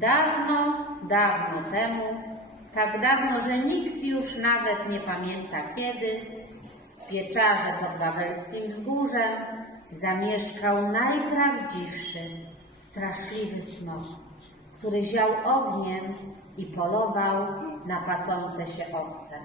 Dawno, dawno temu, tak dawno, że nikt już nawet nie pamięta kiedy, w pieczarze pod Wawelskim Wzgórzem zamieszkał najprawdziwszy, straszliwy smok, który ział ogniem i polował na pasące się owce.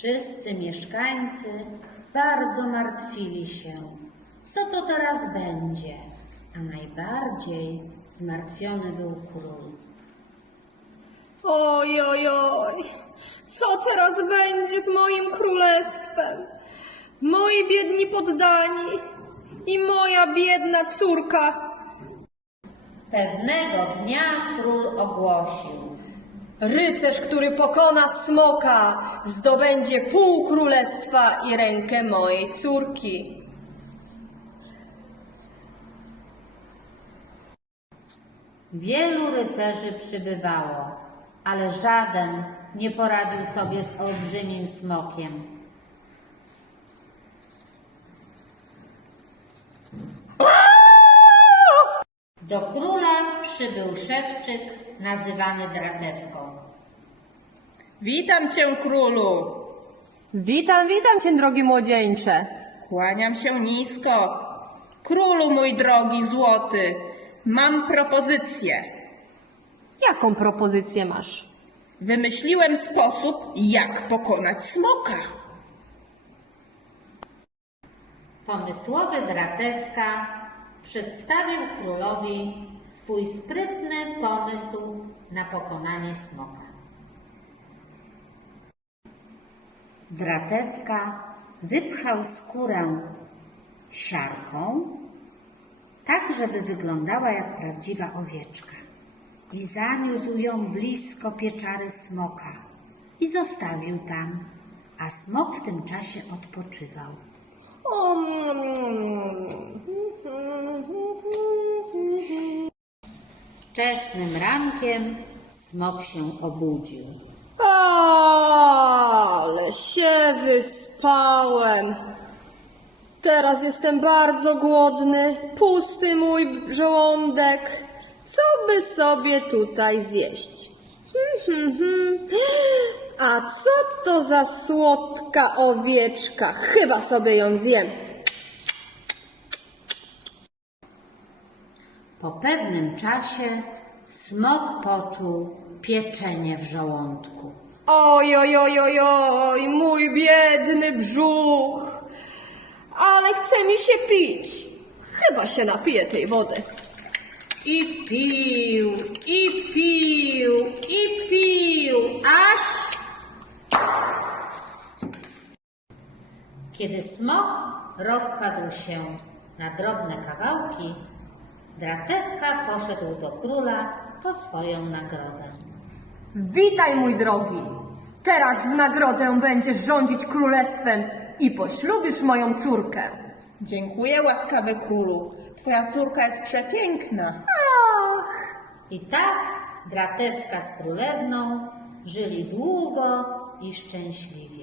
Wszyscy mieszkańcy bardzo martwili się, co to teraz będzie, a najbardziej zmartwiony był król. Oj, oj, oj, co teraz będzie z moim królestwem? Moi biedni poddani i moja biedna córka. Pewnego dnia król ogłosił, Rycerz, który pokona smoka, zdobędzie pół królestwa i rękę mojej córki. wielu rycerzy przybywało, ale żaden nie poradził sobie z olbrzymim smokiem. Do króla przybył szewczyk nazywany Dratewką. Witam cię, królu. Witam, witam cię, drogi młodzieńcze. Kłaniam się nisko. Królu mój drogi złoty, mam propozycję. Jaką propozycję masz? Wymyśliłem sposób, jak pokonać smoka. Pomysłowy Dratewka przedstawił królowi swój sprytny pomysł na pokonanie smoka. Dratewka wypchał skórę siarką, tak żeby wyglądała jak prawdziwa owieczka i zaniósł ją blisko pieczary smoka i zostawił tam, a smok w tym czasie odpoczywał. Wczesnym rankiem smok się obudził. Ale się wyspałem. Teraz jestem bardzo głodny, pusty mój żołądek. Co by sobie tutaj zjeść? Hmm, hmm, hmm. A co to za słodka owieczka? Chyba sobie ją zjem. Po pewnym czasie smok poczuł pieczenie w żołądku. Oj, oj, oj, oj, oj, mój biedny brzuch. Ale chce mi się pić. Chyba się napiję tej wody. I pił, i pił, i pił, aż... Kiedy smok rozpadł się na drobne kawałki, Dratewka poszedł do króla po swoją nagrodę. Witaj, mój drogi. Teraz w nagrodę będziesz rządzić królestwem i poślubisz moją córkę. Dziękuję, łaskawy królu. Twoja córka jest przepiękna. Ach, I tak Dratewka z królewną żyli długo i szczęśliwie.